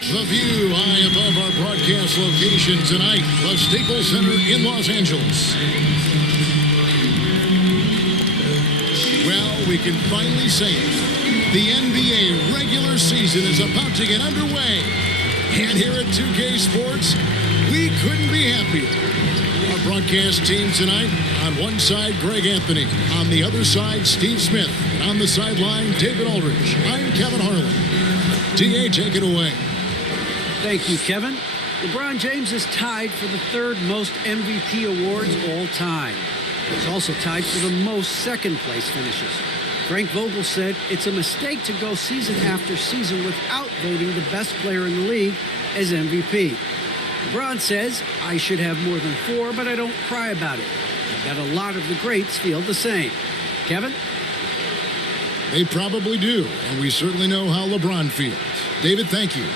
The view high above our broadcast location tonight, the Staples Center in Los Angeles. Well, we can finally say it. The NBA regular season is about to get underway. And here at 2K Sports, we couldn't be happier. Our broadcast team tonight, on one side, Greg Anthony. On the other side, Steve Smith. And on the sideline, David Aldridge. I'm Kevin Harlan. TA, take it away. Thank you, Kevin. LeBron James is tied for the third most MVP awards all time. He's also tied for the most second-place finishes. Frank Vogel said it's a mistake to go season after season without voting the best player in the league as MVP. LeBron says, I should have more than 4, but I don't cry about it. I bet a lot of the greats feel the same. Kevin? They probably do, and we certainly know how LeBron feels. David, thank you.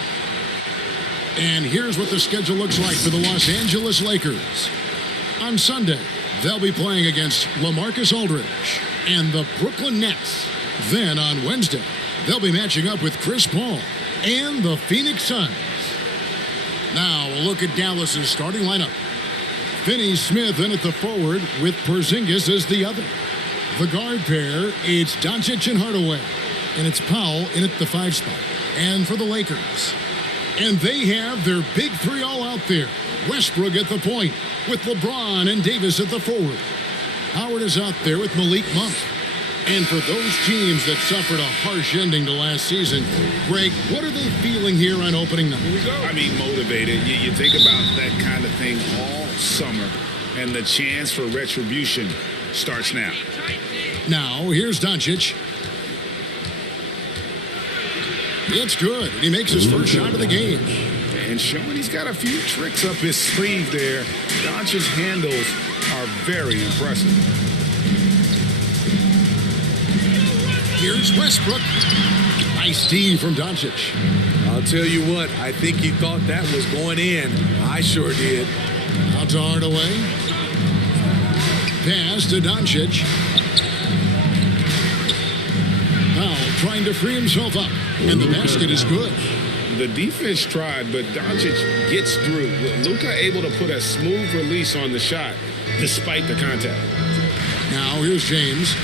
And here's what the schedule looks like for the Los Angeles Lakers. On Sunday, they'll be playing against LaMarcus Aldridge and the Brooklyn Nets. Then on Wednesday, they'll be matching up with Chris Paul and the Phoenix Suns. Now, we'll look at Dallas's starting lineup. Finney Smith in at the forward with Porzingis as the other. The guard pair, it's Doncic and Hardaway. And it's Powell in at the 5 spot. And for the Lakers, and they have their big 3 all out there. Westbrook at the point with LeBron and Davis at the forward. Howard is out there with Malik Monk. And for those teams that suffered a harsh ending to last season, Greg, what are they feeling here on opening night? I mean, motivated. You think about that kind of thing all summer, and the chance for retribution starts now. Now, here's Doncic. It's good. He makes his first shot of the game. And showing he's got a few tricks up his sleeve there. Doncic's handles are very impressive. Here's Westbrook. Nice D from Doncic. I'll tell you what, I think he thought that was going in. I sure did. Out to Hardaway. Pass to Doncic. Powell trying to free himself up. And the basket is good. The defense tried, but Doncic gets through. Luka able to put a smooth release on the shot despite the contact. Now here's James.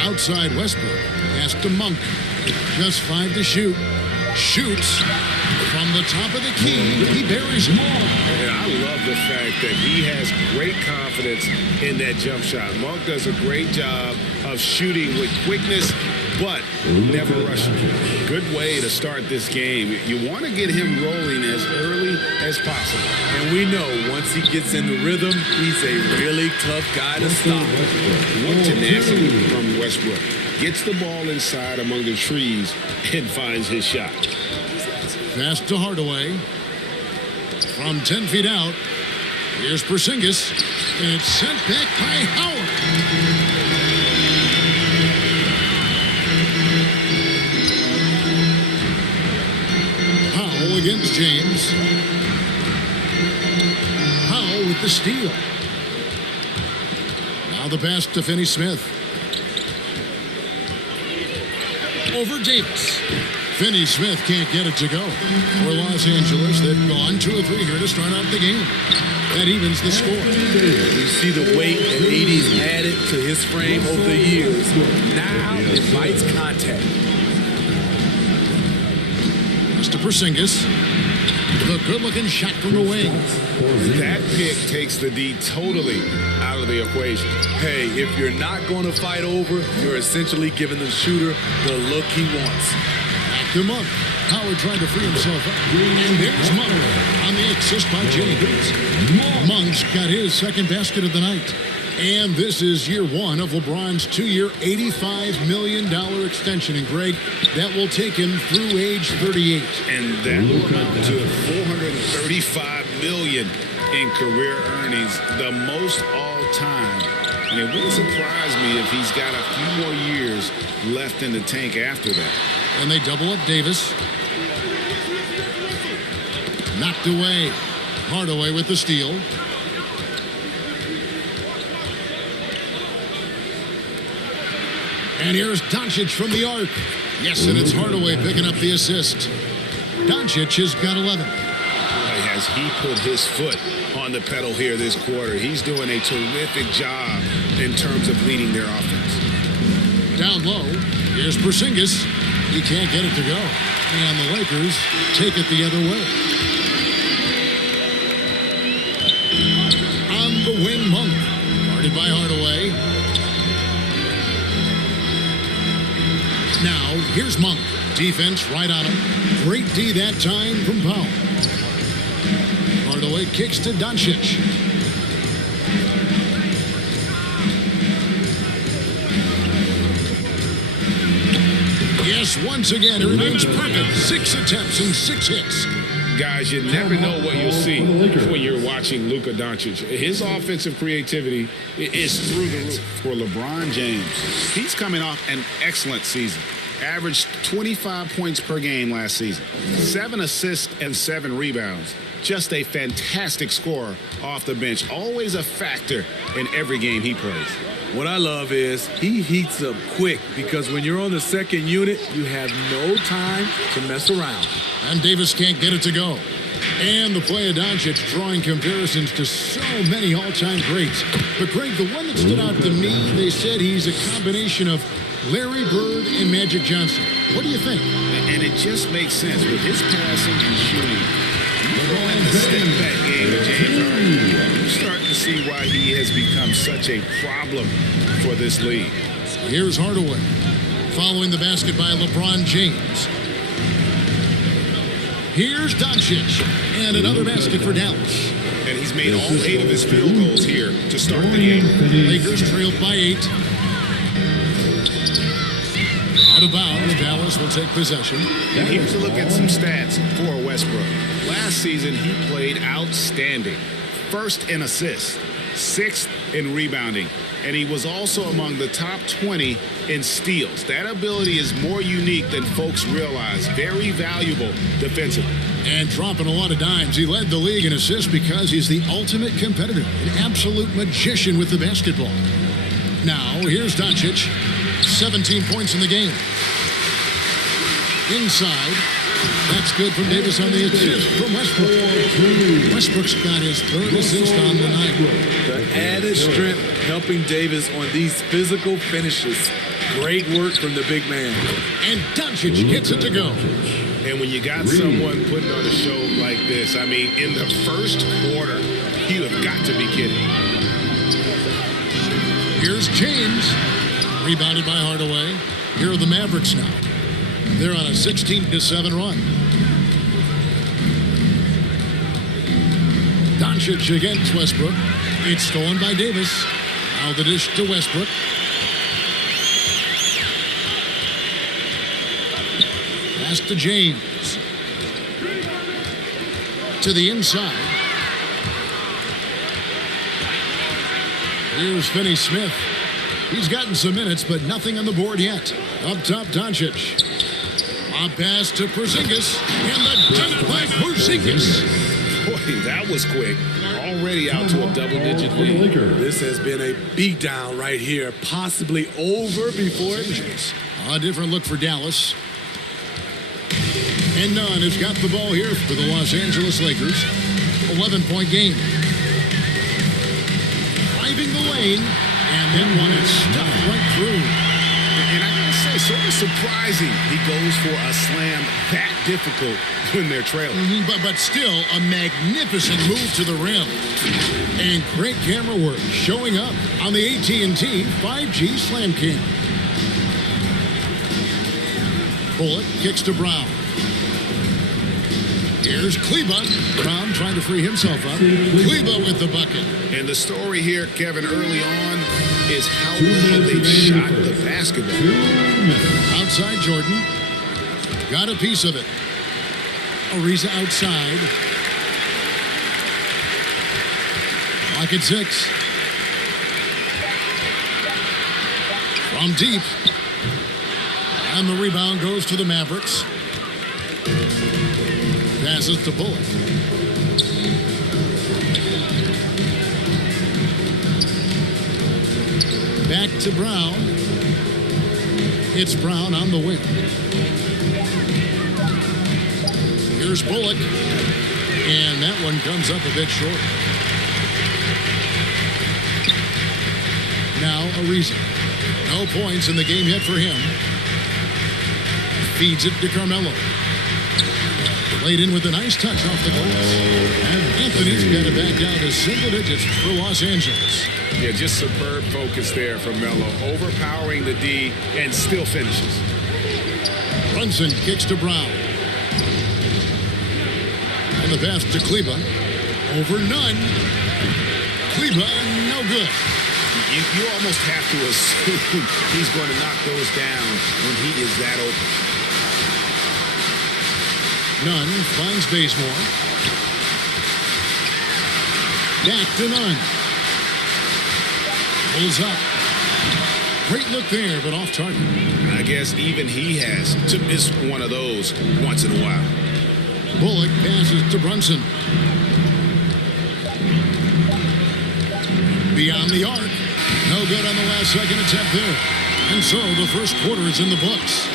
Outside Westbrook. Pass to Monk. Just 5 to shoot. Shoots from the top of the key. He buries them all. And I love the fact that he has great confidence in that jump shot. Monk does a great job of shooting with quickness, but never rushing. Good way to start this game. You want to get him rolling as early as possible. And we know once he gets in the rhythm, he's a really tough guy to stop. What tenacity from Westbrook. Gets the ball inside among the trees and finds his shot. Pass to Hardaway. From 10 feet out, here's Porzingis. And it's sent back by Howard. Powell against James. Powell with the steal. Now the pass to Finney Smith. Over Davis. Finney Smith can't get it to go. For Los Angeles, they've gone 2 or 3 here to start out the game. That evens the score. You see the weight that AD's added to his frame over the years. Now it invites contact. Pass to Porzingis. The good-looking shot from the wing. That pick takes the D totally out of the equation. Hey, if you're not going to fight over, you're essentially giving the shooter the look he wants. Back to Monk. Howard trying to free himself up. And there's Monk on the assist by James. Monk's got his second basket of the night. And this is year 1 of LeBron's 2-year, $85 million extension. And Greg, that will take him through age 38. And that will amount to $435 million in career earnings, the most all time. And it wouldn't surprise me if he's got a few more years left in the tank after that. And they double up Davis. Knocked away. Hardaway with the steal. And here's Doncic from the arc. Yes, and it's Hardaway picking up the assist. Doncic has got 11. As he put his foot on the pedal here this quarter, he's doing a terrific job in terms of leading their offense. Down low, here's Porzingis. He can't get it to go. And the Lakers take it the other way. On the wing, Monk. Guarded by Hardaway. Now, here's Monk. Defense right on him. Great D that time from Powell. Hardaway kicks to Doncic. Yes, once again, it remains perfect. 6 attempts and 6 hits. Guys, you never know what you'll see when you're watching Luka Doncic. His offensive creativity is through the roof. For LeBron James, he's coming off an excellent season. Averaged 25 points per game last season. 7 assists and 7 rebounds. Just a fantastic scorer off the bench. Always a factor in every game he plays. What I love is he heats up quick because when you're on the second unit, you have no time to mess around. And Davis can't get it to go. And the play of Doncic drawing comparisons to so many all-time greats. But, Greg, the one that stood out to me, they said he's a combination of Larry Bird and Magic Johnson. What do you think? And it just makes sense with his passing and shooting. You go in the step-back game with James Harden, you're starting to see why he has become such a problem for this league. Here's Hardaway. Following the basket by LeBron James. Here's Doncic. And another basket for Dallas. And he's made all 8 of his field goals here to start the game. Lakers trailed by 8. Out of bounds, Dallas will take possession. And here's a look at some stats for Westbrook. Last season, he played outstanding. 1st in assists, 6th in rebounding, and he was also among the top 20 in steals. That ability is more unique than folks realize. Very valuable defensively. And dropping a lot of dimes. He led the league in assists because he's the ultimate competitor, an absolute magician with the basketball. Now, here's Doncic. 17 points in the game. Inside. That's good from Davis on the assist from Westbrook. Westbrook's got his 3rd assist on the night. The added strength helping Davis on these physical finishes. Great work from the big man. And Doncic gets it to go. And when you got someone putting on a show like this, I mean, in the first quarter, you have got to be kidding. Here's James. Rebounded by Hardaway. Here are the Mavericks now. They're on a 16-7 run. Doncic against Westbrook. It's stolen by Davis. Now the dish to Westbrook. Pass to James. To the inside. Here's Finney-Smith. He's gotten some minutes, but nothing on the board yet. Up top, Doncic. A pass to Porzingis. And the dunk by Porzingis. Boy, that was quick. Already out to a double-digit lead. This has been a beatdown right here, possibly over before it begins. A different look for Dallas. And Nunn has got the ball here for the Los Angeles Lakers. 11-point game. Driving the lane. And that one is stuffed right through. And I gotta say, sort of surprising he goes for a slam that difficult when they're trailing. But still a magnificent move to the rim. And great camera work showing up on the AT&T 5G Slam Cam. Bullock kicks to Brown. Here's Kleba. Brown trying to free himself up. Kleba with the bucket. And the story here, Kevin, early on is how well they shot the basketball. Outside Jordan. Got a piece of it. Ariza outside. Clock at 6. From deep. And the rebound goes to the Mavericks. Passes to Bullock. Back to Brown. It's Brown on the wing. Here's Bullock. And that one comes up a bit short. Now Ariza. No points in the game yet for him. Feeds it to Carmelo. Played in with a nice touch off the glass. And Anthony's got it back down to single digits for Los Angeles. Yeah, just superb focus there from Melo. Overpowering the D and still finishes. Brunson kicks to Brown. And the pass to Kleba. Over none. Kleba, no good. You almost have to assume he's going to knock those down when he is that open. Nunn finds Bazemore. Back to Nunn. Pulls up. Great look there, but off target. I guess even he has to miss one of those once in a while. Bullock passes to Brunson. Beyond the arc. No good on the last second attempt there. And so the first quarter is in the books.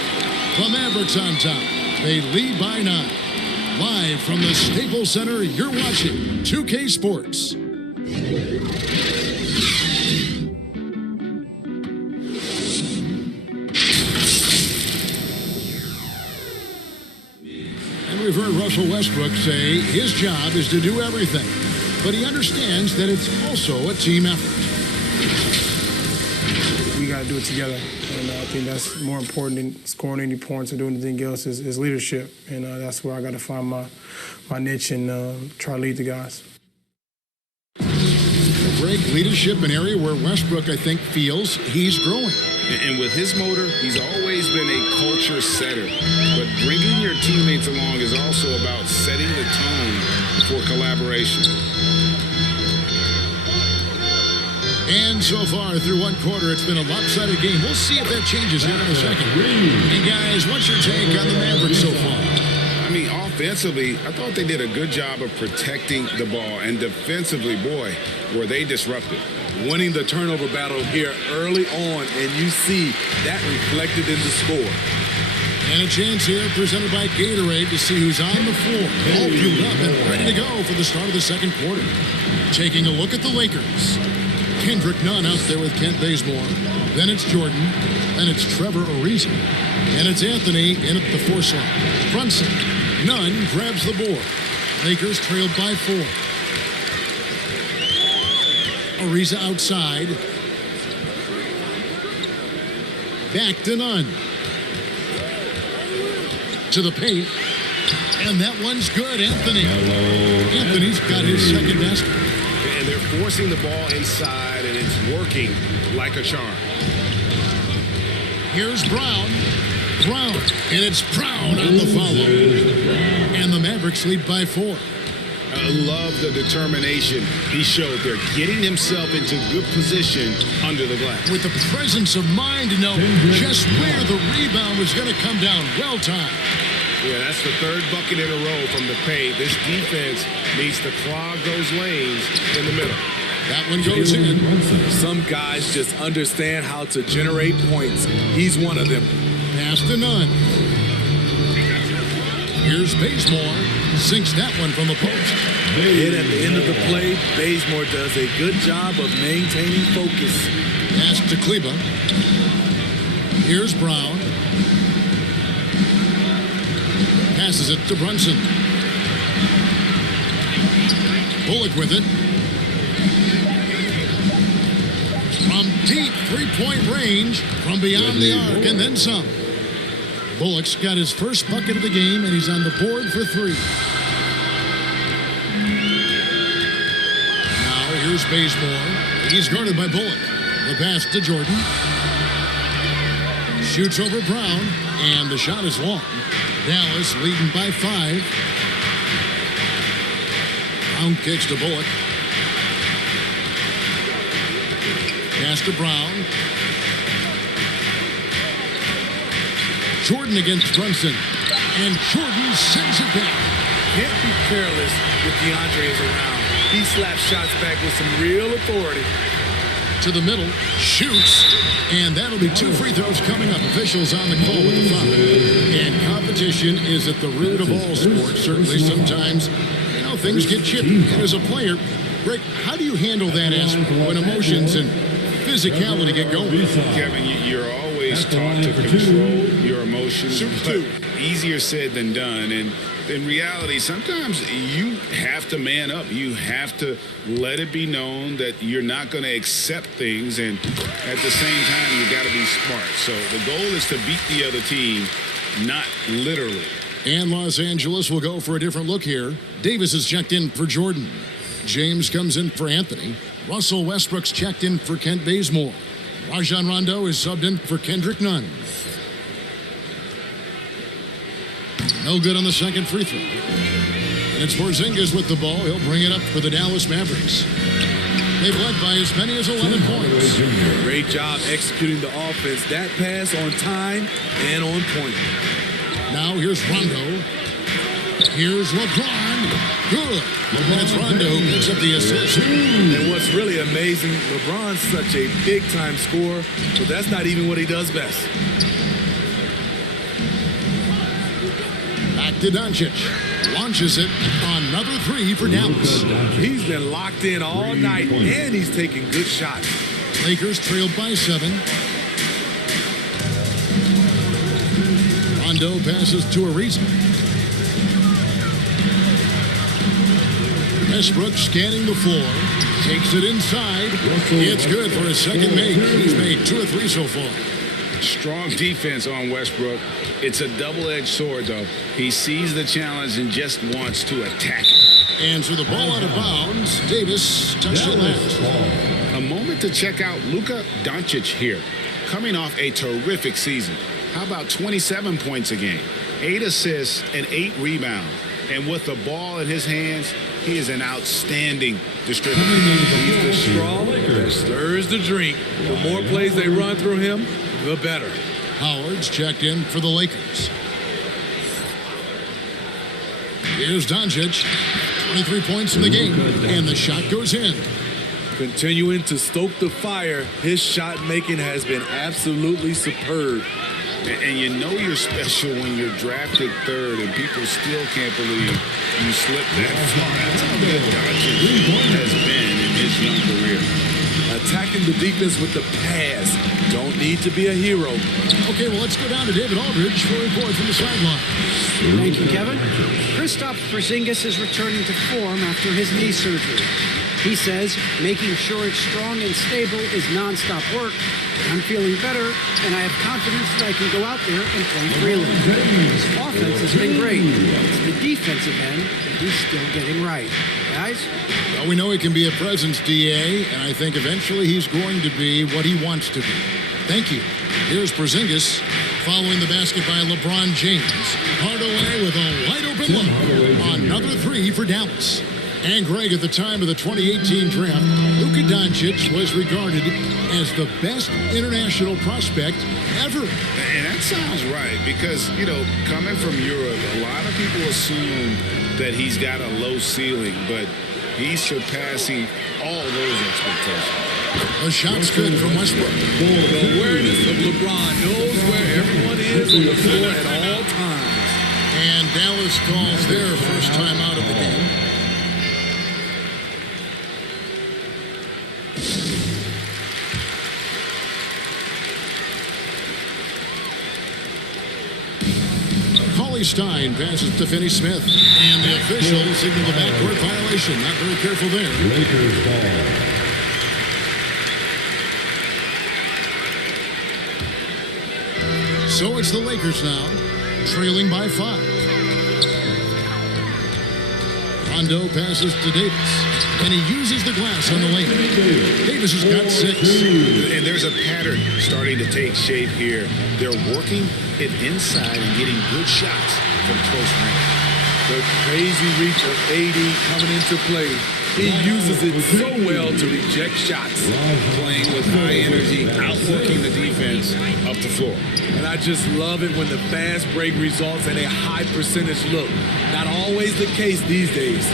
The Mavericks on top. They lead by 9. Live from the Staples Center, you're watching 2K Sports. And we've heard Russell Westbrook say his job is to do everything. But he understands that it's also a team effort. We got to do it together, and I think that's more important than scoring any points or doing anything else is leadership, and that's where I got to find my niche and try to lead the guys. Greg, leadership, an area where Westbrook, I think, feels he's growing. And with his motor, he's always been a culture setter. But bringing your teammates along is also about setting the tone for collaboration. And so far, through one quarter, it's been a lopsided game. We'll see if that changes here in a second. And guys, what's your take on the Mavericks so far? I mean, offensively, I thought they did a good job of protecting the ball. And defensively, boy, were they disruptive. Winning the turnover battle here early on, and you see that reflected in the score. And a chance here presented by Gatorade to see who's on the floor. All fueled up and ready to go for the start of the second quarter. Taking a look at the Lakers. Kendrick Nunn out there with Kent Bazemore. Then it's Jordan. Then it's Trevor Ariza. And it's Anthony in at the 4 slot. Brunson. Nunn grabs the board. Lakers trailed by 4. Ariza outside. Back to Nunn. To the paint. And that one's good, Anthony. Anthony's got his second basket. And they're forcing the ball inside, and it's working like a charm. Here's Brown. Brown. And it's Brown on the follow. And the Mavericks lead by 4. I love the determination he showed there, getting himself into good position under the glass. With the presence of mind to know just where the rebound was going to come down. Well timed. Yeah, that's the 3rd bucket in a row from the paint. This defense needs to clog those lanes in the middle. That one goes in. Some guys just understand how to generate points. He's one of them. Pass to Nunn. Here's Bazemore. Sinks that one from the post. And at the end of the play, Bazemore does a good job of maintaining focus. Pass to Kleba. Here's Brown. Passes it to Brunson. Bullock with it. From deep three-point range, from beyond the arc, and then some. Bullock's got his first bucket of the game, and he's on the board for 3. Now here's Bazemore. He's guarded by Bullock. The pass to Jordan. Shoots over Brown, and the shot is long. Dallas leading by 5. Brown kicks to Bullock. Pass to Brown. Jordan against Brunson. And Jordan sends it back. Can't be careless with DeAndre is around. He slaps shots back with some real authority. to the middle, shoots, and that'll be 2 free throws coming up. Officials on the call with the foul. And competition is at the root of all sports. Certainly sometimes, things get chippy. And as a player, Rick, how do you handle that aspect when emotions and physicality get going? Kevin, you're always taught to control your emotions, but easier said than done. And in reality, sometimes you have to man up. You have to let it be known that you're not going to accept things, and at the same time, you got to be smart. So the goal is to beat the other team, not literally. And Los Angeles will go for a different look here. Davis is checked in for Jordan. James comes in for Anthony. Russell Westbrook's checked in for Kent Bazemore. Rajon Rondo is subbed in for Kendrick Nunn. No good on the second free throw. And it's Porzingis with the ball. He'll bring it up for the Dallas Mavericks. They've led by as many as 11 points. Great job executing the offense. That pass on time and on point. Now here's Rondo. Here's LeBron. Good. And it's Rondo who picks up the assist. And what's really amazing, LeBron's such a big-time scorer, but that's not even what he does best. Back to Doncic. Launches it. Another 3 for Dallas. He's been locked in all night, and he's taking good shots. Lakers trailed by 7. Rondo passes to Ariza. Westbrook scanning the floor. Takes it inside. It's good for his second make. He's made 2 or 3 so far. Strong defense on Westbrook. It's a double-edged sword, though. He sees the challenge and just wants to attack it. And so the ball out of bounds. Davis touched it last. A moment to check out Luka Doncic here. Coming off a terrific season. How about 27 points a game, 8 assists, and 8 rebounds. And with the ball in his hands, he is an outstanding distributor. He's the straw that stirs the drink. The more plays they run through him, the better. Howard's checked in for the Lakers. Here's Doncic. 23 points in the game. And the shot goes in. Continuing to stoke the fire, his shot making has been absolutely superb. And you know you're special when you're drafted 3rd and people still can't believe you slipped that far. That's how good Doncic has been in his young career. Attacking the defense with the pass. Don't need to be a hero. Okay, well, let's go down to David Aldridge for a report from the sideline. Thank you, Kevin. Kristaps Porzingis is returning to form after his knee surgery. He says making sure it's strong and stable is nonstop work. I'm feeling better, and I have confidence that I can go out there and play freely. His offense has been great. It's the defensive end that he's still getting right. Guys? Well, we know he can be a presence, DA, and I think eventually he's going to be what he wants to be. Thank you. Here's Porzingis following the basket by LeBron James. Hardaway with a wide-open look. Another 3 for Dallas. And Greg, at the time of the 2018 draft, Luka Doncic was regarded as the best international prospect ever. And that sounds right because, coming from Europe, a lot of people assume that he's got a low ceiling, but he's surpassing all those expectations. The shot's good from Westbrook. The awareness of LeBron knows where everyone is on the floor at all times. And Dallas calls their first time out of the game. Stein passes to Finney-Smith, and the official signaled a backcourt violation. Not very careful there. Lakers ball. So it's the Lakers now, trailing by 5. Rondo passes to Davis, and he uses the glass on the lane. Davis has got 6. And there's a pattern starting to take shape here. They're working it inside and getting good shots from close range. The crazy reach of AD coming into play. He uses it so well to reject shots. Playing with high energy, outworking the defense up the floor. And I just love it when the fast break results in a high percentage look. Not always the case these days.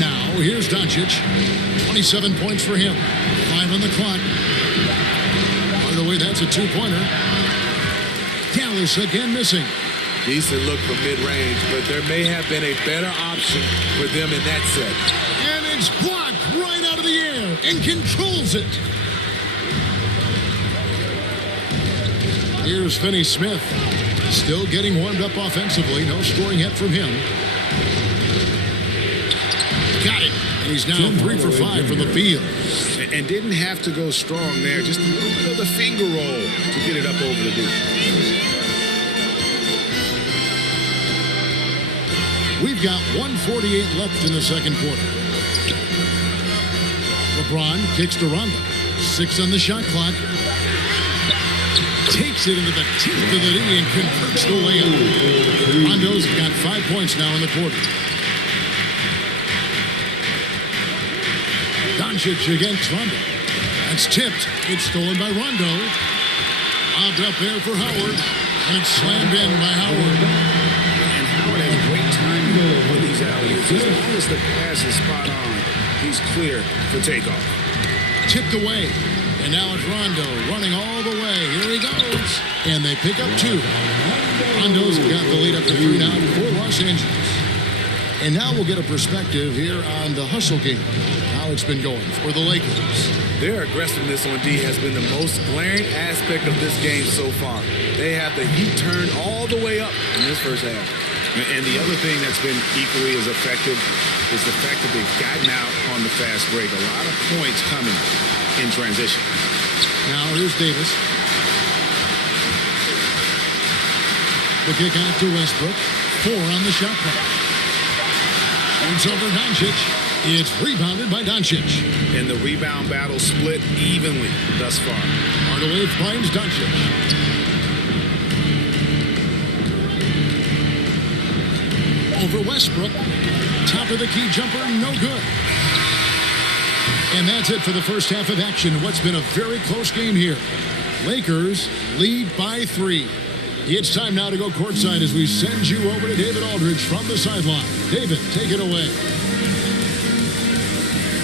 Now, here's Doncic. 27 points for him. 5 on the clock. By the way, that's a two-pointer. Dallas again missing. Decent look from mid-range, but there may have been a better option for them in that set. And it's blocked right out of the air and controls it. Here's Finney Smith. Still getting warmed up offensively. No scoring yet from him. Got it. And he's now 3 for 5 from the field. And didn't have to go strong there. Just a little bit of the finger roll to get it up over the hoop. We've got 1:48 left in the second quarter. LeBron kicks to Rondo. 6 on the shot clock. Takes it into the teeth of the knee and converts the layup. Rondo's got 5 points now in the quarter. Doncic against Rondo. That's tipped. It's stolen by Rondo. Lobbed up there for Howard. And it's slammed in by Howard. And Howard has great timing with these alley-oops. As long as the pass is spot on, he's clear for takeoff. Tipped away. And now it's Rondo running all the way. Here he goes. And they pick up 2. Rondo's got the lead up to 3 now for Los Angeles. And now we'll get a perspective here on the hustle game. How it's been going for the Lakers. Their aggressiveness on D has been the most glaring aspect of this game so far. They have the heat turned all the way up in this first half. And the other thing that's been equally as effective is the fact that they've gotten out on the fast break. A lot of points coming in transition. Now here's Davis. The kick out to Westbrook. 4 on the shot clock. It's over Doncic. It's rebounded by Doncic. And the rebound battle split evenly thus far. Hardaway finds Doncic. Over Westbrook. Top of the key jumper, no good. And that's it for the first half of action. What's been a very close game here. Lakers lead by 3. It's time now to go courtside as we send you over to David Aldridge from the sideline. David, take it away.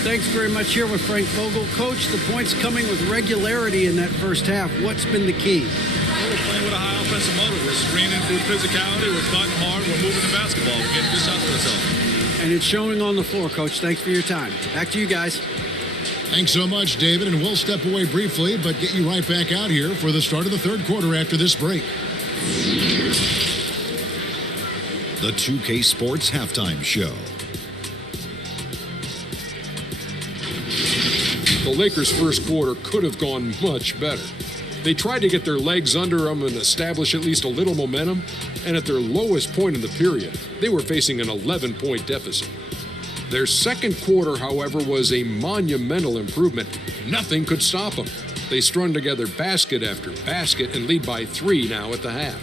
Thanks very much here with Frank Vogel. Coach, the points coming with regularity in that first half. What's been the key? Well, we're playing with a high offensive motor. We're screening through physicality. We're fighting hard. We're moving the basketball. We're getting good shots for ourselves. And it's showing on the floor, Coach. Thanks for your time. Back to you guys. Thanks so much, David. And we'll step away briefly, but get you right back out here for the start of the third quarter after this break. The 2K Sports Halftime Show. The Lakers' first quarter could have gone much better. They tried to get their legs under them and establish at least a little momentum, and at their lowest point in the period, they were facing an 11-point deficit. Their second quarter, however, was a monumental improvement. Nothing could stop them. They strung together basket after basket and lead by 3 now at the half.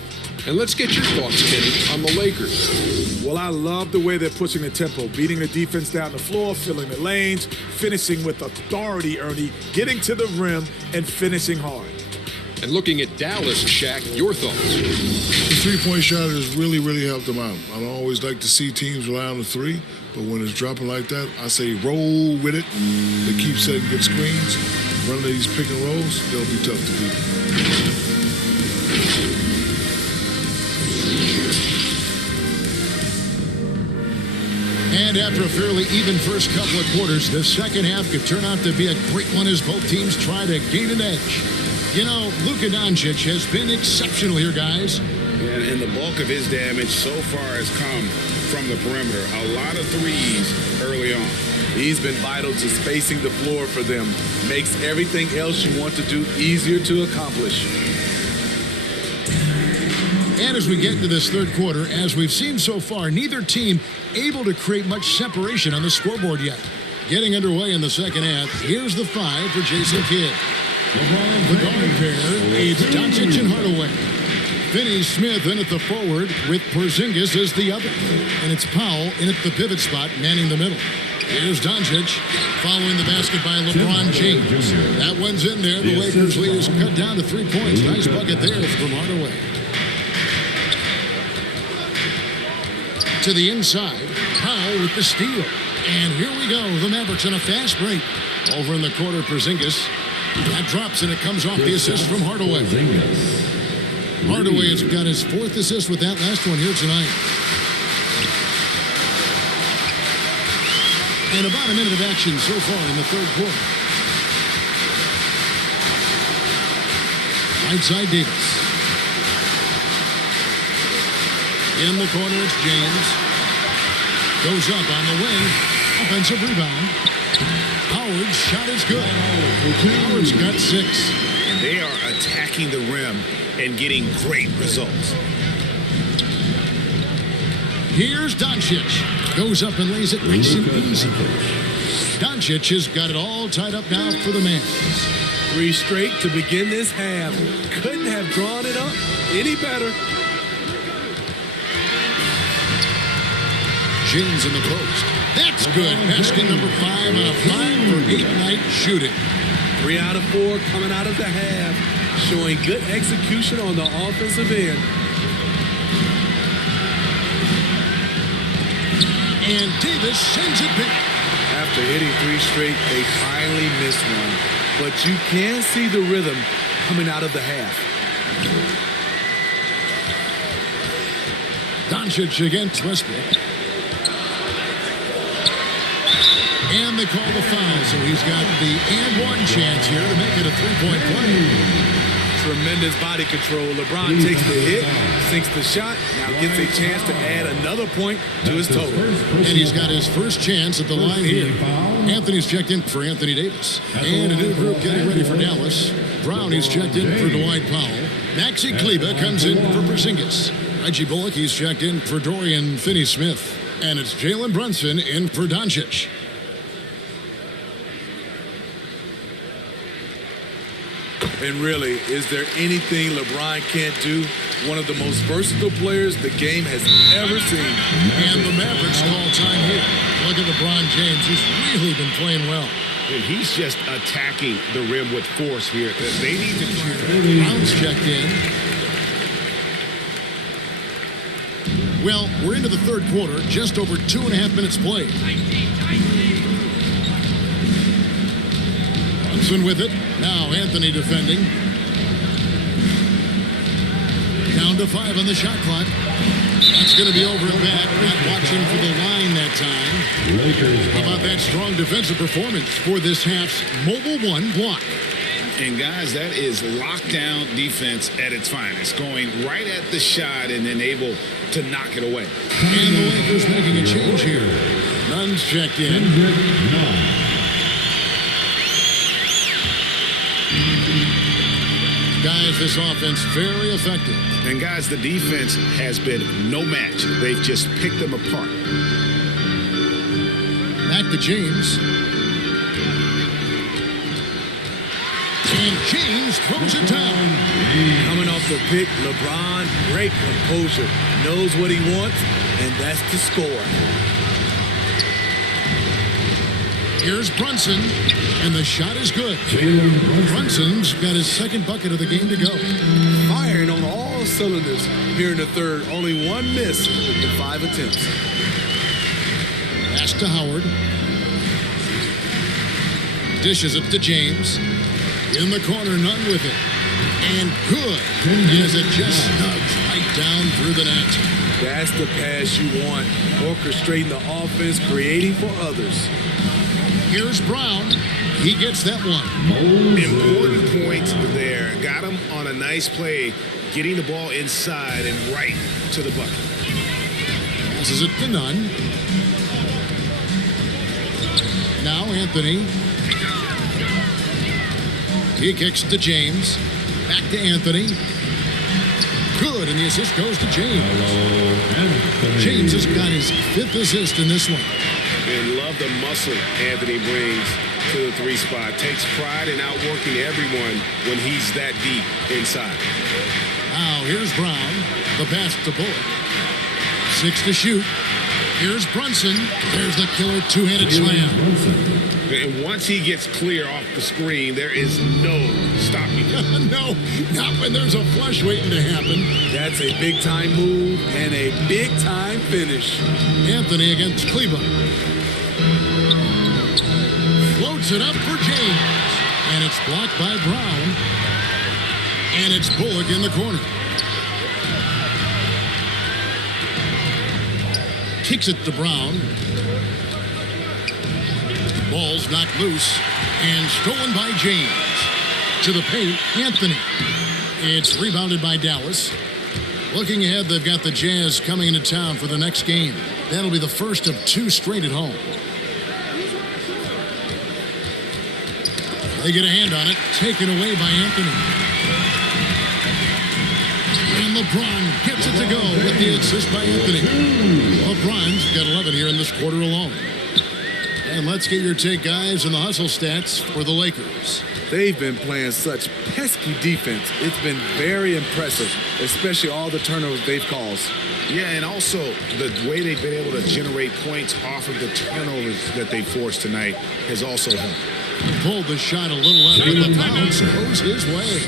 And let's get your thoughts, Kenny, on the Lakers. Well, I love the way they're pushing the tempo, beating the defense down the floor, filling the lanes, finishing with authority, Ernie, getting to the rim, and finishing hard. And looking at Dallas, Shaq, your thoughts? The three-point shot has really, really helped them out. I don't always like to see teams rely on the 3, but when it's dropping like that, I say roll with it. They keep setting good screens, running these pick and rolls, they'll be tough to beat. And after a fairly even first couple of quarters, the second half could turn out to be a great one as both teams try to gain an edge. You know, Luka Doncic has been exceptional here, guys. And the bulk of his damage so far has come from the perimeter. A lot of threes early on. He's been vital to spacing the floor for them. Makes everything else you want to do easier to accomplish. And as we get into this third quarter, as we've seen so far, neither team able to create much separation on the scoreboard yet. Getting underway in the second half, here's the 5 for Jason Kidd. The guard pair, it's Doncic and Hardaway. Finney Smith in at the forward with Porzingis as the other. And it's Powell in at the pivot spot, manning the middle. Here's Doncic following the basket by LeBron James. That one's in there. The Lakers lead is cut down to 3 points. Nice bucket there from Hardaway. To the inside, Powell with the steal. And here we go, the Mavericks on a fast break. Over in the corner, Porzingis. That drops, and it comes off the assist from Hardaway. Hardaway has got his 4th assist with that last one here tonight. And about a minute of action so far in the 3rd quarter. Right side, Davis. In the corner, it's James. Goes up on the wing. Offensive rebound. Howard's shot is good. Howard's got 6. And they are attacking the rim and getting great results. Here's Doncic. Goes up and lays it nice and easy. Doncic has got it all tied up now for the Mavs. 3 straight to begin this half. Couldn't have drawn it up any better. James in the post. That's good. Basket number 5 on a 5 for 8 night shooting. 3 out of 4 coming out of the half. Showing good execution on the offensive end. And Davis sends it back. After hitting 3 straight, they finally missed one. But you can see the rhythm coming out of the half. Doncic against Westbrook. And they call the foul, so he's got the and 1 chance here to make it a 3-point play. Tremendous body control. LeBron takes the hit, sinks the shot, now gets a chance to add another point to his total. And he's got his first chance at the line here. Anthony's checked in for Anthony Davis. And a new group getting ready for Dallas. Brownie's checked in for Dwight Powell. Maxi Kleber comes in for Porzingis. Reggie Bullock, he's checked in for Dorian Finney-Smith. And it's Jalen Brunson in for Doncic. And really, is there anything LeBron can't do? One of the most versatile players the game has ever seen. And the Mavericks call time here. Look at LeBron James. He's really been playing well. And he's just attacking the rim with force here. They need to try. Brown's checked in. Well, we're into the 3rd quarter. Just over 2.5 minutes played. Brunson with it. Now Anthony defending. Down to 5 on the shot clock. That's going to be over and back. Not watching for the line that time. How about that strong defensive performance for this half's mobile 1 block? And guys, that is lockdown defense at its finest. Going right at the shot and then able to knock it away. And the Lakers making a change here. Nunn's checked in. Guys, this offense very effective. And guys, the defense has been no match. They've just picked them apart. Back to James. And James throws it down. Coming off the pick, LeBron, great composure. Knows what he wants, and that's to score. Here's Brunson, and the shot is good. Brunson's got his 2nd bucket of the game to go. Firing on all cylinders here in the 3rd. Only 1 miss in 5 attempts. Pass to Howard. Dishes it to James. In the corner, Nunn with it. And good. As it just snugs right down through the net. That's the pass you want. Orchestrating the offense, creating for others. Here's Brown. He gets that one. Important point there. Got him on a nice play, getting the ball inside and right to the bucket. Passes it to Nunn. Now Anthony. He kicks to James. Back to Anthony. Good, and the assist goes to James. James has got his 5th assist in this one. And love the muscle Anthony brings to the 3 spot. Takes pride in outworking everyone when he's that deep inside. Now here's Brown. The pass to Bullock. 6 to shoot. Here's Brunson. There's the killer 2-handed slam. And once he gets clear off the screen, there is no stopping him. No, not when there's a flush waiting to happen. That's a big-time move and a big-time finish. Anthony against Cleveland. Floats it up for James. And it's blocked by Brown. And it's Bullock in the corner. Kicks it to Brown. Ball's knocked loose and stolen by James. To the paint, Anthony. It's rebounded by Dallas. Looking ahead, they've got the Jazz coming into town for the next game. That'll be the first of 2 straight at home. They get a hand on it, taken away by Anthony. And LeBron gets it to go with the assist by Anthony. LeBron's got 11 here in this quarter alone. And let's get your take, guys, on the hustle stats for the Lakers. They've been playing such pesky defense. It's been very impressive, especially all the turnovers they've caused. Yeah, and also the way they've been able to generate points off of the turnovers that they forced tonight has also helped. Pulled the shot a little left, but the bounce goes his way.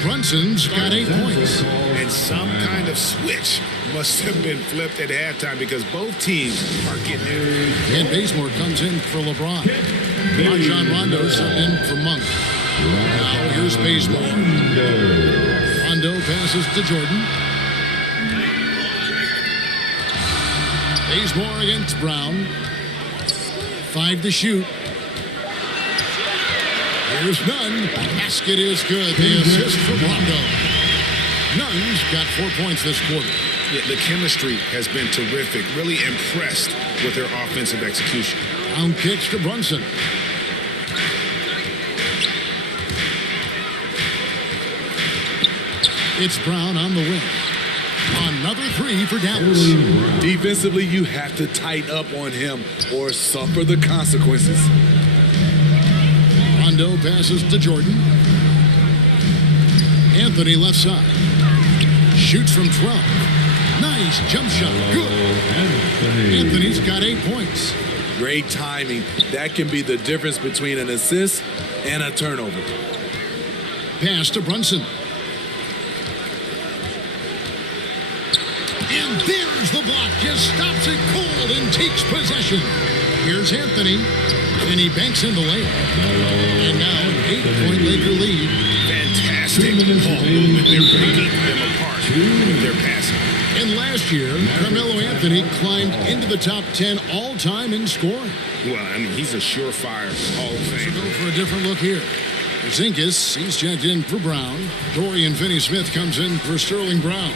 Brunson's got 8 points. And some kind of switch must have been flipped at halftime because both teams are getting in. And Bazemore comes in for LeBron. Rajon Rondo subbed in for Monk. Now here's Bazemore. Rondo passes to Jordan. Bazemore against Brown. 5 to shoot. Here's Nunn. Basket is good. The assist from Rondo. Nunn's got 4 points this quarter. Yeah, the chemistry has been terrific. Really impressed with their offensive execution. Brown kicks to Brunson. It's Brown on the wing. Another 3 for Dallas. Defensively, you have to tighten up on him or suffer the consequences. Rondo passes to Jordan. Anthony left side. Shoots from 12. Nice jump shot. Good. Anthony's got 8 points. Great timing. That can be the difference between an assist and a turnover. Pass to Brunson. And there's the block. Just stops it cold and takes possession. Here's Anthony. And he banks in the layup. And now an 8-point Laker lead. Fantastic ball movement. They're breaking them apart with their passing. And last year, Carmelo Anthony climbed into the top 10 all-time in scoring. Well, I mean, he's a surefire Hall of Fame. So go for a different look here. Zinkus, he's checked in for Brown. Dorian Finney-Smith comes in for Sterling Brown.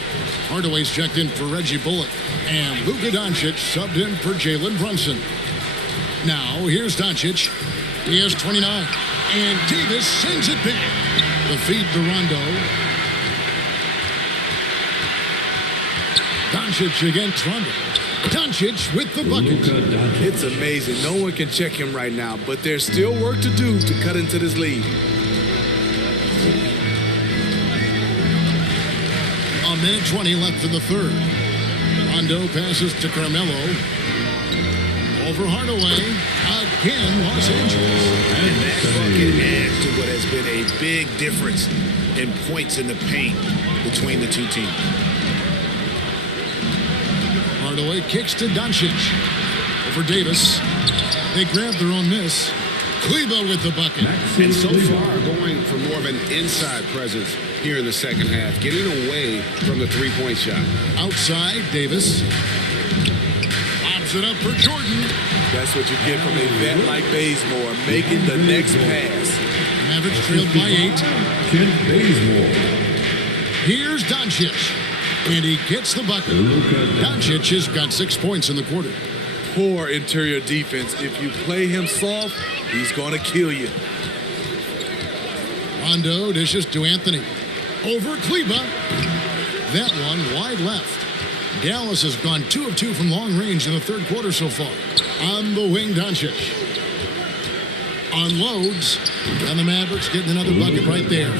Hardaway's checked in for Reggie Bullock. And Luka Doncic subbed in for Jalen Brunson. Now, here's Doncic. He has 29. And Davis sends it back. The feed to Rondo. Doncic against Rondo. Doncic with the bucket. It's amazing. No one can check him right now, but there's still work to do to cut into this lead. A minute 20 left in the third. Rondo passes to Carmelo. Over Hardaway. Again, Los Angeles. And that bucket adds to what has been a big difference in points in the paint between the two teams. Hardaway kicks to Doncic. Over Davis. They grab their own miss. Kleba with the bucket. And so far, going for more of an inside presence here in the second half, getting away from the three-point shot. Outside, Davis. Lobs it up for Jordan. That's what you get from a vet like Bazemore, making the next pass. Mavericks trailed by 8. Kent Bazemore. Here's Doncic. And he gets the bucket. Doncic has got 6 points in the quarter. Poor interior defense. If you play him soft, he's going to kill you. Rondo dishes to Anthony. Over Kleba. That one wide left. Dallas has gone 2 of 2 from long range in the third quarter so far. On the wing, Doncic. Unloads. And the Mavericks getting another bucket right there.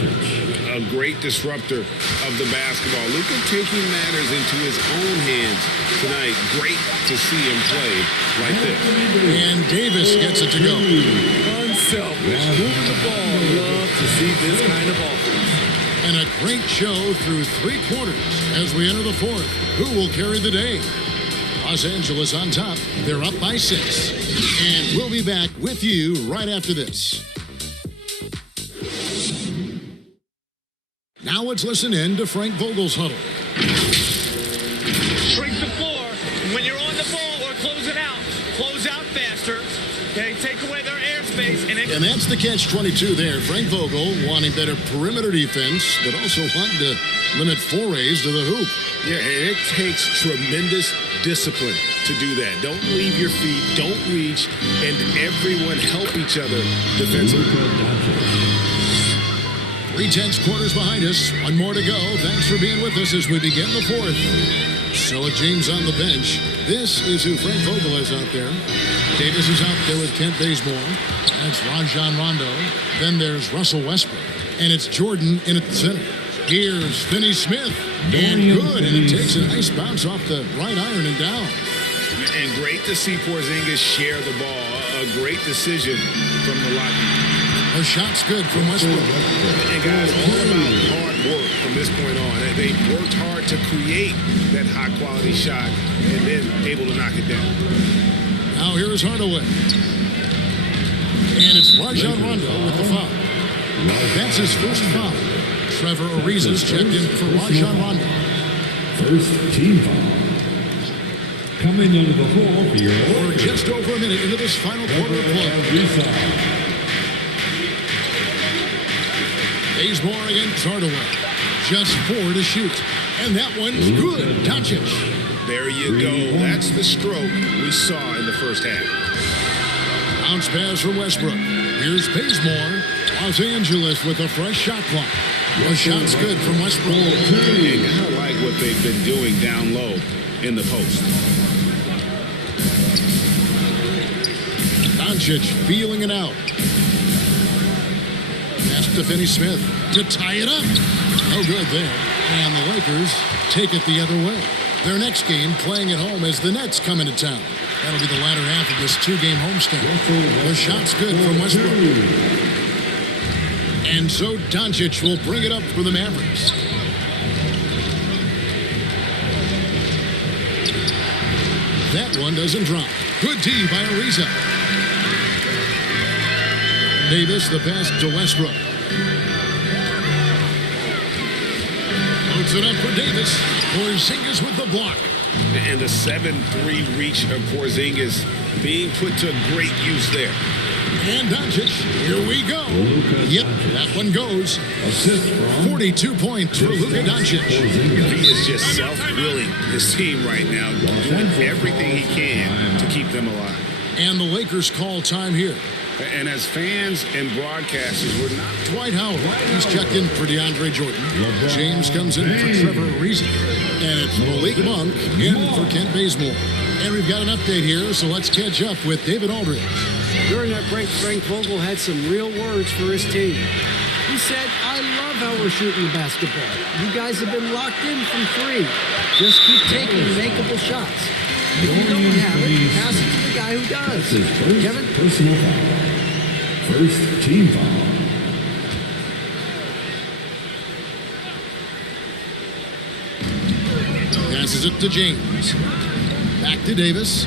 A great disruptor of the basketball. Luka taking matters into his own hands tonight. Great to see him play like this. And Davis gets it to go. Unselfish. Moving the ball. Love to see this kind of offense. And a great show through 3 quarters as we enter the fourth. Who will carry the day? Los Angeles on top. They're up by 6. And we'll be back with you right after this. Now let's listen in to Frank Vogel's huddle. Shrink the floor. When you're on the ball or close out faster. Okay, take away their airspace. And that's the catch-22 there. Frank Vogel wanting better perimeter defense, but also wanting to limit forays to the hoop. Yeah, and it takes tremendous discipline to do that. Don't leave your feet, don't reach, and everyone help each other defensively. 3/10 quarters behind us. One more to go. Thanks for being with us as we begin the 4th. Stella James on the bench. This is who Frank Vogel is out there. Davis is out there with Kent Bazemore. That's Rajon Rondo. Then there's Russell Westbrook. And it's Jordan in at the center. Here's Finney Smith. And good. And it takes a nice bounce off the right iron and down. And great to see Porzingis share the ball. A great decision from the locker. A shot's good from Westbrook. And guys, all about hard work from this point on. They worked hard to create that high-quality shot and then able to knock it down. Now here's Hardaway. And it's Rajon Rondo with the foul. That's his first foul. Trevor Ariza's checked in for Rajon Rondo. First team foul. Coming under the floor for your We're just over a minute into this final quarter of play. Bazemore against Hardaway. Just 4 to shoot. And that one's good. Doncic. There you go. That's the stroke we saw in the first half. Bounce pass from Westbrook. Here's Bazemore. Los Angeles with a fresh shot clock. The shot's good from Westbrook. And I like what they've been doing down low in the post. Doncic feeling it out. Pass to Finney Smith to tie it up. No good there. And the Lakers take it the other way. Their next game playing at home as the Nets come into town. That'll be the latter half of this 2-game homestand. The shot's good from Westbrook. And so Doncic will bring it up for the Mavericks. That one doesn't drop. Good D by Ariza. Davis, the pass to Westbrook. Loads it up for Davis. Porzingis with the block. And the 7-3 reach of Porzingis being put to great use there. And Doncic, here we go. Yep, that one goes. 42 points for Luka Doncic. He is just self-willing this team right now, doing everything he can to keep them alive. And the Lakers call time here. And as fans and broadcasters, we're not... Dwight Howard, he's checked in for DeAndre Jordan. James comes in for Trevor Ariza. And it's Malik Monk in for Kent Bazemore. And we've got an update here, so let's catch up with David Aldridge. During that break, Frank Vogel had some real words for his team. He said, I love how we're shooting the basketball. You guys have been locked in from 3. Just keep taking makeable shots. If you don't have it, pass it to the guy who does. Kevin? Personal foul. First team foul. Passes it to James. Back to Davis.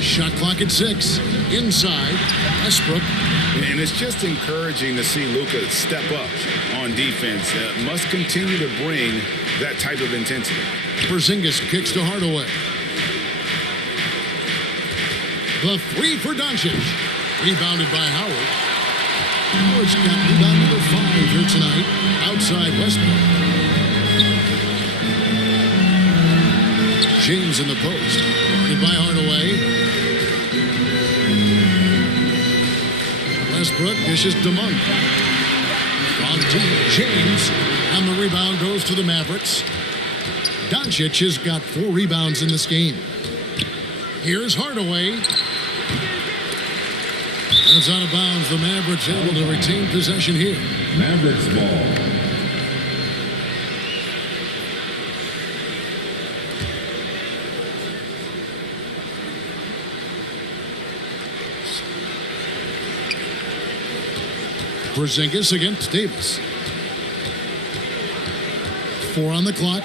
Shot clock at 6. Inside. Westbrook. And it's just encouraging to see Luka step up on defense. Must continue to bring that type of intensity. Porzingis kicks to Hardaway. The 3 for Doncic. Rebounded by Howard. Howard's got rebound number 5 here tonight. Outside Westbrook. James in the post. Guarded by Hardaway. Westbrook dishes to Monk. On deep, James. And the rebound goes to the Mavericks. Doncic has got 4 rebounds in this game. Here's Hardaway. It's out of bounds. The Mavericks able to retain possession here. Mavericks ball. Porzingis against Davis. 4 on the clock.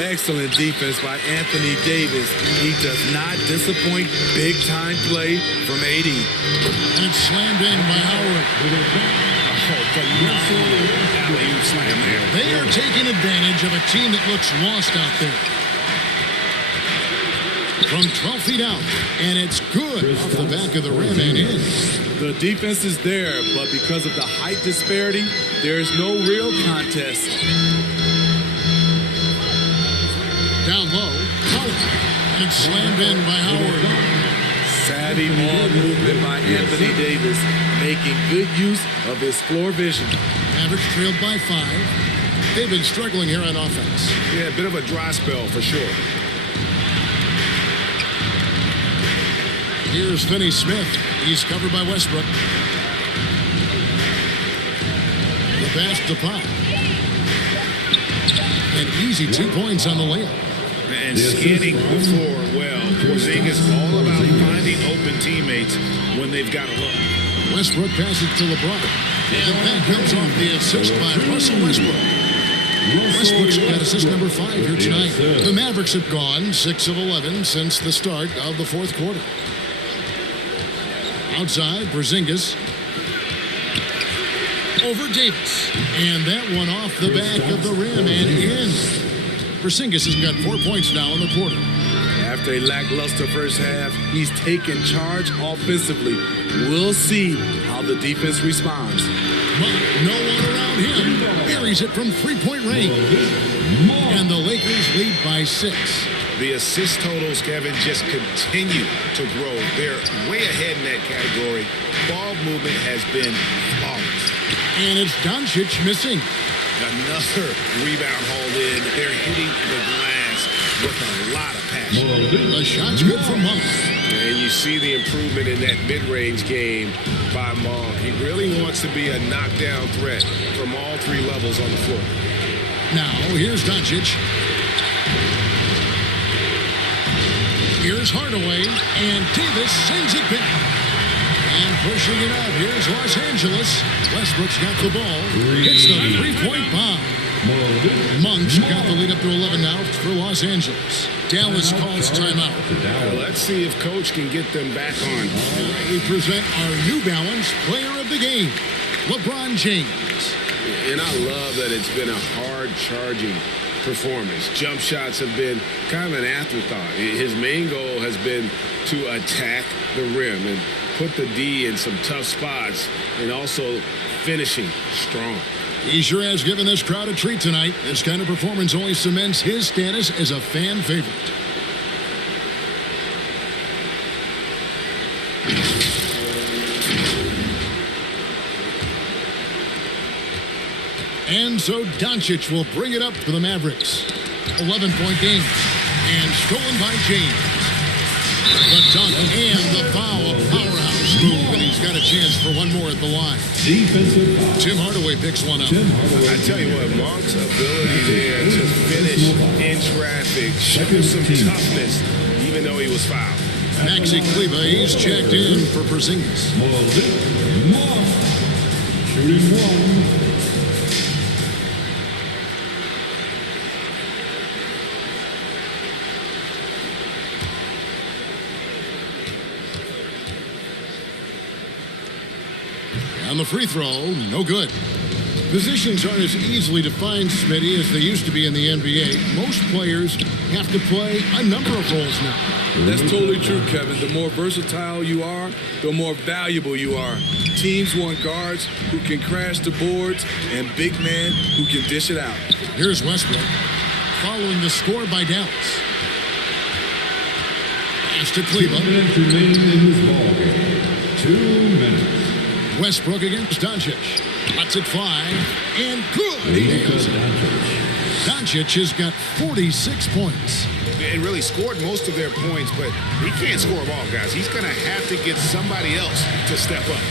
Excellent defense by Anthony Davis. He does not disappoint. Big-time play from AD. And it's slammed in by Howard. They are taking advantage of a team that looks lost out there. From 12 feet out, and it's good off the back of the rim and in. The defense is there, but because of the height disparity, there is no real contest. Down low, and it's slammed in by Howard. Savvy ball movement by Anthony Davis, making good use of his floor vision. Mavericks trailed by 5. They've been struggling here on offense. Yeah, a bit of a dry spell for sure. Here's Finney Smith. He's covered by Westbrook. The pass to Pop. An easy 2 points on the layup. And scanning the floor well. Porzingis all about finding open teammates when they've got a look. Westbrook passes to LeBron. And that comes off the assist by Russell Westbrook. Westbrook's got assist number 5 here tonight. The Mavericks have gone 6 of 11 since the start of the fourth quarter. Outside, Porzingis. Over Davis. And that one off the back of the rim and in. Porzingis has got 4 points now in the quarter. After a lackluster first half, he's taken charge offensively. We'll see how the defense responds. But no one around him. Buries it from three-point range. And the Lakers lead by 6. The assist totals, Kevin, just continue to grow. They're way ahead in that category. Ball movement has been flawless. And it's Doncic missing. Another rebound hauled in. They're hitting the glass with a lot of passion. The shot's good for Monk. And you see the improvement in that mid-range game by Monk. He really wants to be a knockdown threat from all 3 levels on the floor. Now, here's Doncic. Here's Hardaway, and Davis sends it back. And pushing it up, here's Los Angeles. Westbrook's got the ball. Hits the three-point bomb. Monk's got the lead up to 11 now for Los Angeles. Dallas calls timeout. Let's see if Coach can get them back on. We present our New Balance Player of the Game, LeBron James. And I love that it's been a hard-charging performance. Jump shots have been kind of an afterthought. His main goal has been to attack the rim and put the D in some tough spots and also finishing strong. He sure has given this crowd a treat tonight. This kind of performance only cements his status as a fan favorite. And so Doncic will bring it up for the Mavericks. 11-point game. And stolen by James. The dunk and the foul. A powerhouse move. And he's got a chance for one more at the line. Tim Hardaway picks one up. I tell you what, Monk's ability there to finish in traffic, show some toughness, even though he was fouled. Maxi Kleber, he's checked in for Porzingis. Shooting 1. On the free throw, no good. Positions aren't as easily defined, Smitty, as they used to be in the NBA. Most players have to play a number of roles now. That's totally true, Kevin. The more versatile you are, the more valuable you are. Teams want guards who can crash the boards and big men who can dish it out. Here's Westbrook, following the score by Dallas. Pass to Kleber. 2 minutes remaining in this ballgame. 2 minutes. Westbrook against Doncic. Let's it fly. And good. Doncic has got 46 points. And really scored most of their points, but he can't score them all, guys. He's going to have to get somebody else to step up.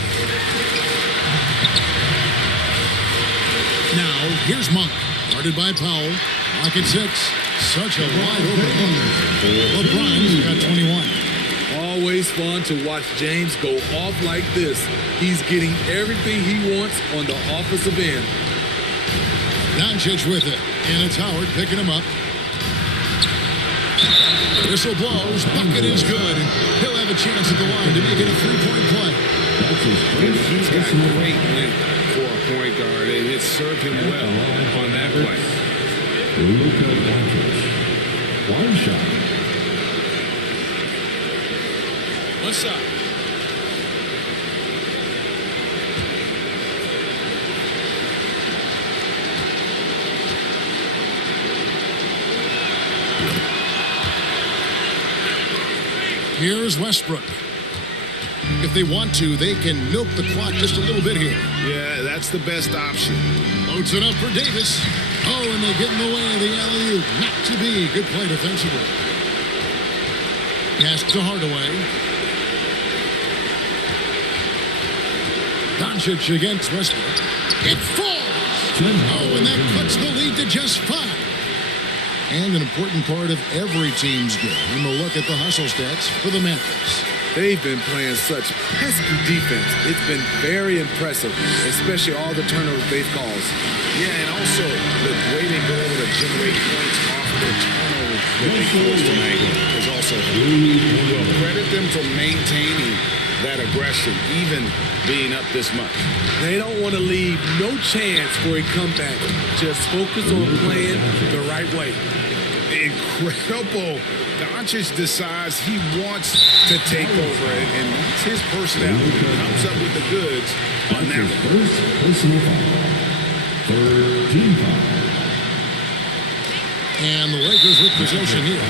Now, here's Monk. Guarded by Powell. Lock at 6. Such a wide open Monk. LeBron's got 21. Always fun to watch James go off like this. He's getting everything he wants on the offensive end. Doncic with it. And it's Howard picking him up. Whistle blows. Bucket is good. And he'll have a chance at the line to make it a three-point play. And he's got great length for a point guard, and it served him well on that play. One shot. What's up? Here's Westbrook. If they want to, they can milk the clock just a little bit here. Yeah, that's the best option. Loads it up for Davis. Oh, and they get in the way of the alley-oop. Not to be. Good play defensively. Pass to Hardaway. Doncic against Westbrook. It falls. Oh, and that cuts the lead to just 5. And an important part of every team's game. And we'll look at the hustle stats for the Mavericks. They've been playing such pesky defense. It's been very impressive, especially all the turnovers they've caused. Yeah, and also the way they've been able to generate points off the turnovers that they forced tonight is also well, credit them for maintaining that aggression, even being up this much. They don't want to leave no chance for a comeback. Just focus on playing the right way. Incredible. Doncic decides he wants to take over, and that's his personality. Comes up with the goods on that one. First personal foul. Third team foul. And the Lakers with possession here.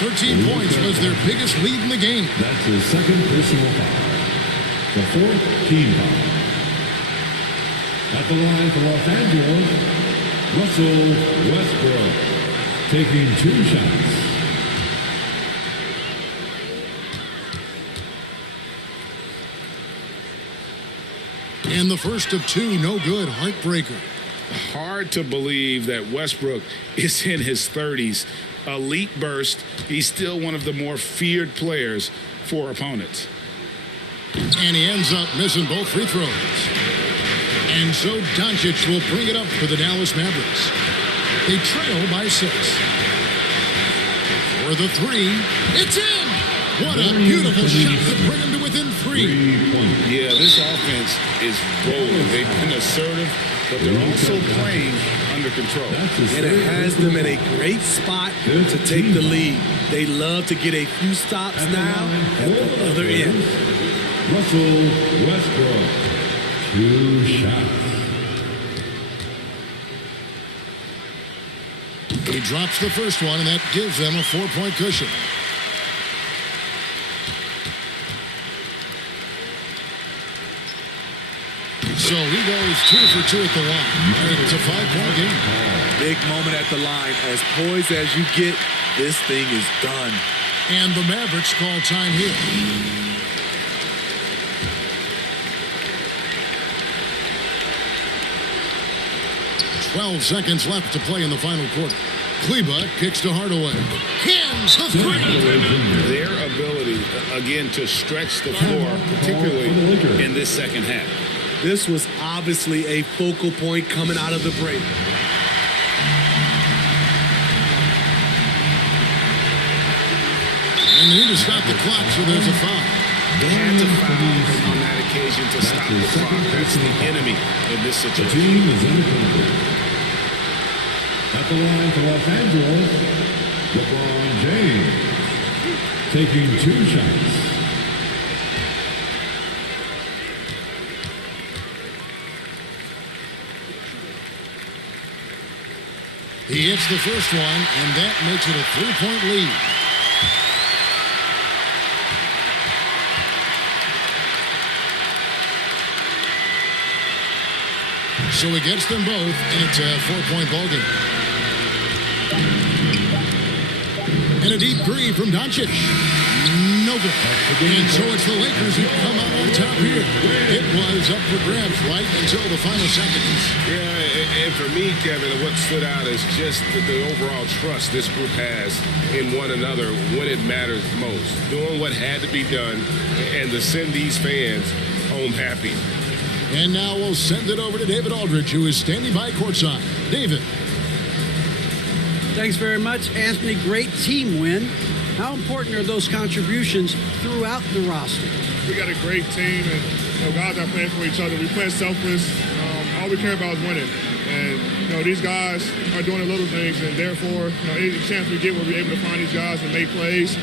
13 points was their biggest lead in the game. That's his second personal foul. The fourth team foul. At the line for Los Angeles, Russell Westbrook taking 2 shots. And the first of 2, no good. Heartbreaker. Hard to believe that Westbrook is in his 30s. Elite burst. He's still one of the more feared players for opponents. And he ends up missing both free throws. And so Doncic will bring it up for the Dallas Mavericks. They trail by 6. For the 3, it's in! What a beautiful shot to bring him to within 3. Yeah, this offense is rolling. They've been assertive, but they're also playing under control. And it has them in a great spot to take the lead. They love to get a few stops now at the other end. Russell Westbrook, 2 shots. He drops the first one, and that gives them a 4-point cushion. So he goes 2 for 2 at the line. It's a 5-point game. Big moment at the line. As poised as you get, this thing is done. And the Mavericks call time here. "12 seconds left to play in the final quarter. Kleba kicks to Hardaway. Hands the 3. Their ability, again, to stretch the floor, particularly in this second half. This was obviously a focal point coming out of the break. And they need to stop the clock, so there's a foul. They had to foul on that occasion to stop the clock. That's the enemy in this The situation. team is in the penalty. At the line for Los Angeles, LeBron James taking 2 shots. He hits the first one, and that makes it a 3-point lead. So he gets them both, and it's a 4-point ballgame. And a deep three from Doncic. No good. And so it's the Lakers who come out on top here. It was up for grabs right until the final seconds. Yeah, and for me, Kevin, what stood out is just the overall trust this group has in one another when it matters most. Doing what had to be done and to send these fans home happy. And now we'll send it over to David Aldridge, who is standing by courtside. David. Thanks very much, Anthony. Great team win. How important are those contributions throughout the roster? We got a great team, and guys are playing for each other. We play selfless. All we care about is winning. And these guys are doing the little things, and therefore, any chance we get, we'll be able to find these guys and make plays.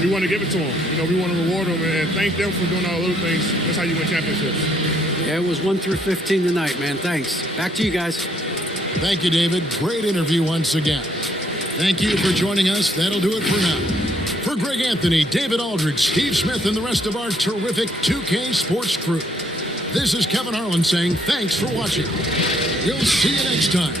We want to give it to them. We want to reward them and thank them for doing all the little things. That's how you win championships. Yeah, it was 1 through 15 tonight, man. Thanks. Back to you guys. Thank you, David. Great interview once again. Thank you for joining us. That'll do it for now. For Greg Anthony, David Aldridge, Steve Smith, and the rest of our terrific 2K Sports crew, this is Kevin Harlan saying thanks for watching. We'll see you next time.